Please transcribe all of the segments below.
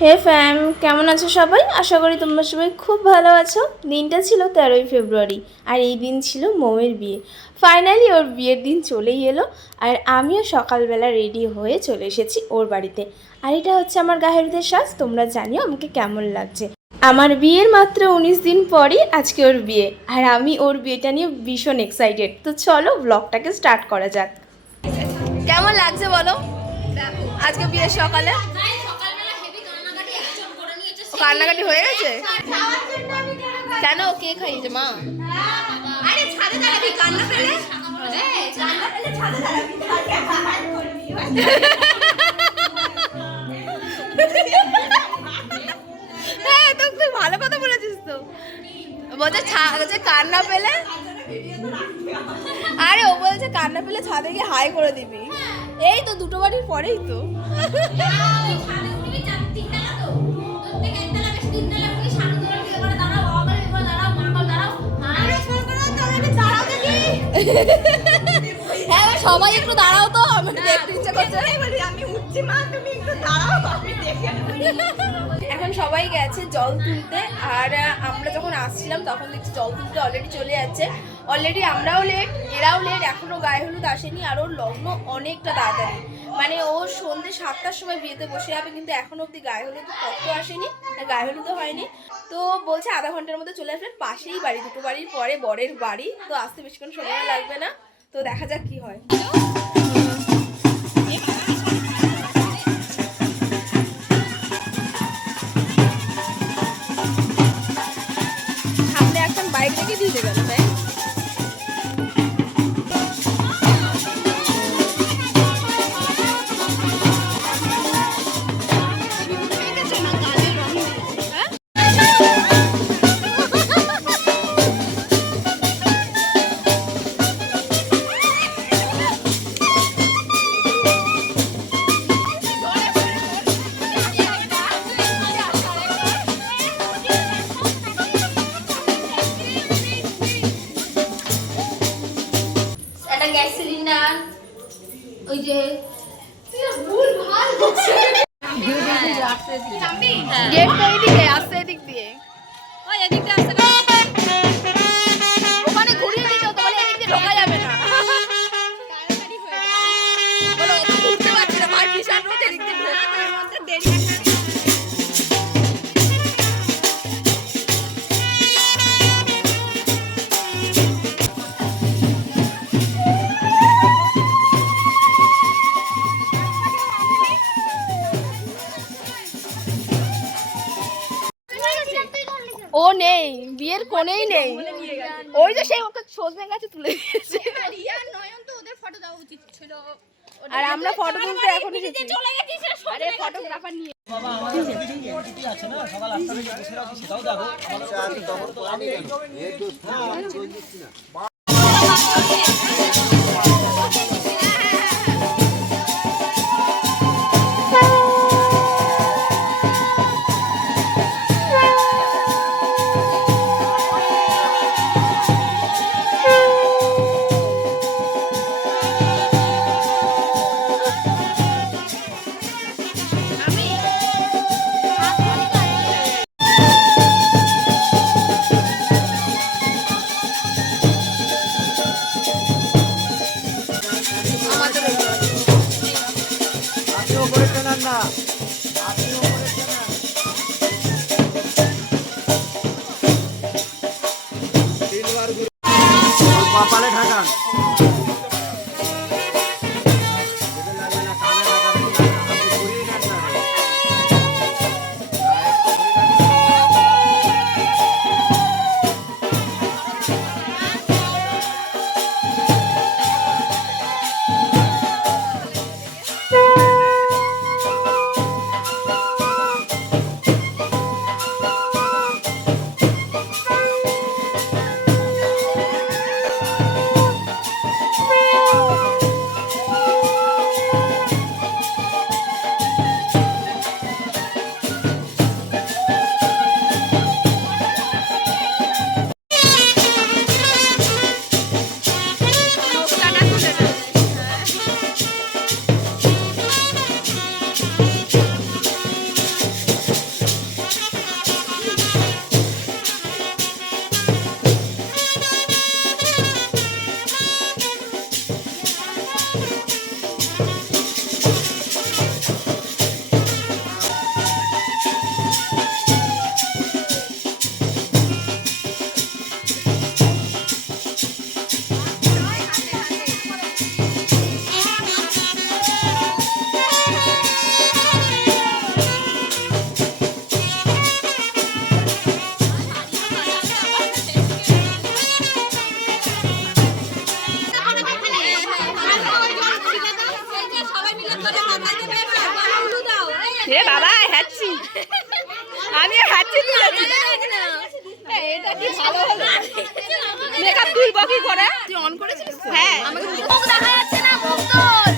হে ফ্যাম, কেমন আছো সবাই? আশা করি তোমরা সবাই খুব ভালো আছো। দিনটা ছিল 13ই ফেব্রুয়ারি, আর এই দিন ছিল মৌয়ের বিয়ে। ফাইনালি ওর বিয়ের দিন চলেই এলো, আর আমিও সকালবেলা রেডি হয়ে চলে এসেছি ওর বাড়িতে। আর এটা হচ্ছে আমার গাহেরদের সাজ। তোমরা জানিও আমাকে কেমন লাগছে। আমার বিয়ের মাত্র 19 দিন পরই আজকে ওর বিয়ে, আর আমি ওর বিয়েটা নিয়ে ভীষণ এক্সাইটেড। তো চলো ব্লগটাকে স্টার্ট করা যাক। কেমন লাগছে বলো আজকে বিয়ের সকালে? কান্নাকাটি হয়ে গেছে কেন? কে খাইয়েছে? মা? আরে ছাদে দাঁড়াবি, কান্না পেলে ছাদে দাঁড়াবি। হ্যাঁ, তো তুই ভালো কথা বলেছিস। তো বলছে কান্না পেলে, আরে ও বলছে কান্না পেলে ছাদে গিয়ে হাই করে দিবি। এই তো দুটো বাড়ির পরেই তো। হ্যাঁ, সবাই একটু দাঁড়াও তো, আমি দেখতে ইচ্ছা করছে। আমি উঠছি, মা তুমি একটু দাঁড়াও, আমি দেখে। এখন সবাই গেছে জল তুলতে, আর আমরা যখন আসছিলাম তখন দেখছি জল তুলতে অলরেডি চলে যাচ্ছে। অলরেডি আমরাও লেট, এরাও লেট, এখনো গায়ে হলুদ আসেনি। আর ওর লগ্ন অনেকটা তাড়াতাড়ি, মানে ও সন্ধ্যে 7টার সময় বিয়েতে বসে যাবে, কিন্তু এখনো অব্দি গায়ে হলুদ তত্ত্ব আসেনি, গায়ে হলুদও হয়নি। তো বলছে আধা ঘন্টার মধ্যে চলে আসবে। পাশেই বাড়ি, দুটো বাড়ির পরে বরের বাড়ি, তো আসতে বেশিক্ষণ সময় লাগবে না। তো দেখা যাক কি হয়। সামনে এখন বাইক রেখে দিতে গেল, তাই একটা গ্যাস সিলিন্ডার, ওই যে গেটটা এদিকে আসছে, এদিক দিয়ে ওখানে ঘুরিয়ে দিত, তাহলে এদিক দিয়ে ঢোকা যাবে না। বলো তো ঘুরতে পারছি না, ভাই বিশাল রোদ, এদিক দিয়ে ঢোকা দেরি। ও নেই, বিয়ের কোণেই নেই। ওই যে সেই ওকে সজনে গাছে তুলে দিয়েছে। আর আমরা ফটো তুলতে এখন এসেছি। আরে ফটোগ্রাফার নিয়ে কপালে ঢাকান। হে বাবা হ্যাচ্ছি, আমি হ্যাচ্ছি তুলেছি। এটা কি ভালো হলো? মেকআপ তুলবো কি করে? তুই অন করেছিস? হ্যাঁ। আমাকে মুখ দেখা যাচ্ছে না, মুখ তোল।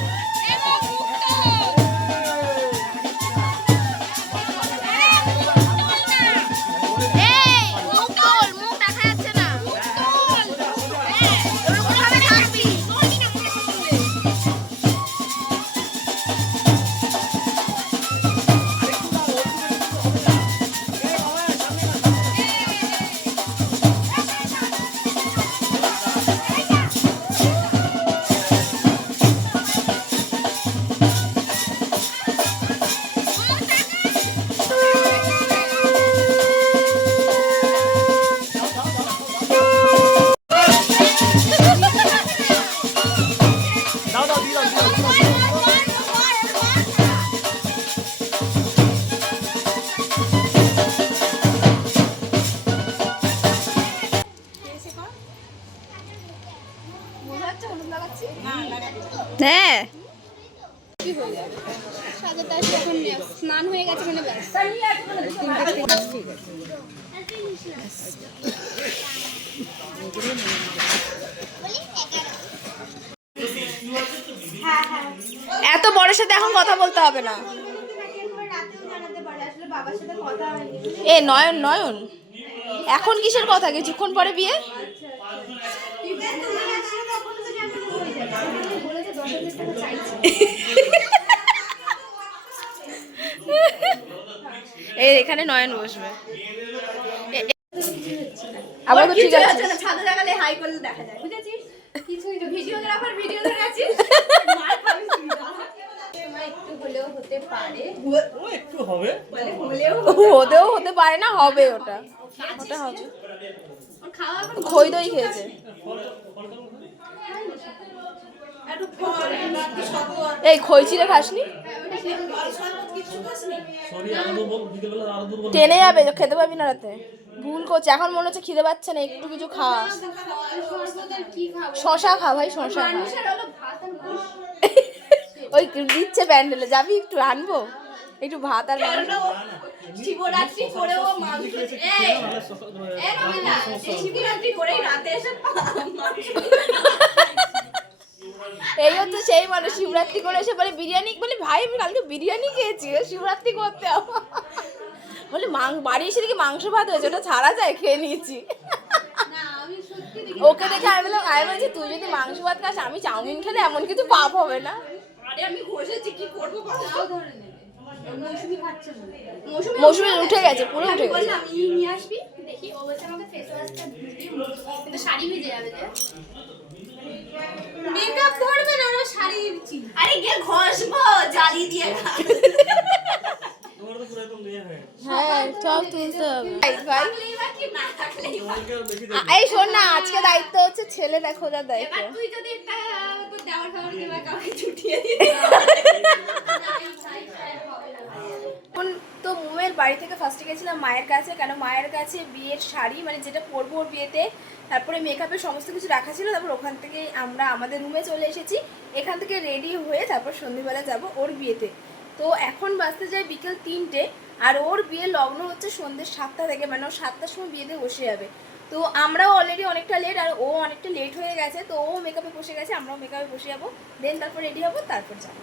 হ্যাঁ স্নান হয়ে গেছে মানে এত বড়ের সাথে এখন কথা বলতে হবে না। এ নয়ন নয়ন, এখন কিসের কথা? কিছুক্ষণ পরে বিয়ে। এই এখানে নয়ন বসবে। আবার তো ঠিক আছে, ছাদে লাগালে হাই করলে দেখা যায়, বুঝেছিস? কিছুই তো ভিডিওগ্রাফার ভিডিও ধরে আছিস, মার পাবি তুই। একটু হলেও হতে পারে, ও একটু হবে, বলে হলেও হতে পারে না, হবে ওটা, ওটা হবে। ওর খাওয়া খই দই খেয়েছে। এই খই চিড়ে খাসনি? টেনে যাবে, খেতে পাবি না রাতে। ভুল করছে, এখন মনে হচ্ছে খিদে পাচ্ছে না, একটু কিছু খা। শশা খা ভাই, শশা খা। ওই দিচ্ছে প্যান্ডেলে, যাবি একটু আনবো একটু ভাত আর মাংস। শিবরাত্রি করেও মাংস, শিবরাত্রি করেই রাতে এসে এই হচ্ছে সেই মানুষ, শিবরাত্রি করে এসে বলে বিরিয়ানি, বলে ভাই আমি কালকে বিরিয়ানি খেয়েছি, শিবরাত্রি করতে বলে বাড়ি এসে দেখি মাংস ভাত হয়েছে, ওটা ছাড়া যায়, খেয়ে নিয়েছি। ওকে দেখে আমি বললাম, আমি বলছি তুই যদি মাংস ভাত খাস, আমি চাউমিন খেলে এমন কিছু পাপ হবে না। আরে আমি ঘষেছি, কি করবো? মৌসুমি উঠে গেছে, পুরো উঠে গেছে। আমি নিয়ে আসবি, দেখি ও বলছে আমাকে ফেস ওয়াশটা কিন্তু শাড়ি ভিজে যাবে রে। মেকআপ ধরবে না, ওরা শাড়ি দিচ্ছি। আরে গিয়ে ঘষবো জালি দিয়ে। হ্যাঁ চল তুলতে হবে। এই শোন না, আজকে দায়িত্ব হচ্ছে ছেলে দেখো যার দায়িত্ব। তুই যদি একটা দেওয়ার খাবার দিবা, কাউকে ছুটিয়ে দিবি। তো মুমের বাড়ি থেকে ফার্স্টে গেছিলাম মায়ের কাছে, কেন মায়ের কাছে বিয়ের শাড়ি মানে যেটা পরবো ওর বিয়েতে, তারপরে মেকআপের সমস্ত কিছু রাখা ছিল। তারপর ওখান থেকে আমরা আমাদের রুমে চলে এসেছি, এখান থেকে রেডি হয়ে তারপর সন্ধ্যেবেলা যাব ওর বিয়েতে। তো এখন বাজতে যায় বিকেল 3টে, আর ওর বিয়ে লগ্ন হচ্ছে সন্ধ্যে 7টা থেকে, মানে ও 7টার সময় বিয়েতে বসে যাবে। তো আমরাও অলরেডি অনেকটা লেট, আর ও অনেকটা লেট হয়ে গেছে, তো ও মেকআপে বসে গেছে, আমরাও মেকআপে বসে যাবো, দেন তারপর রেডি হবো, তারপর যাবো।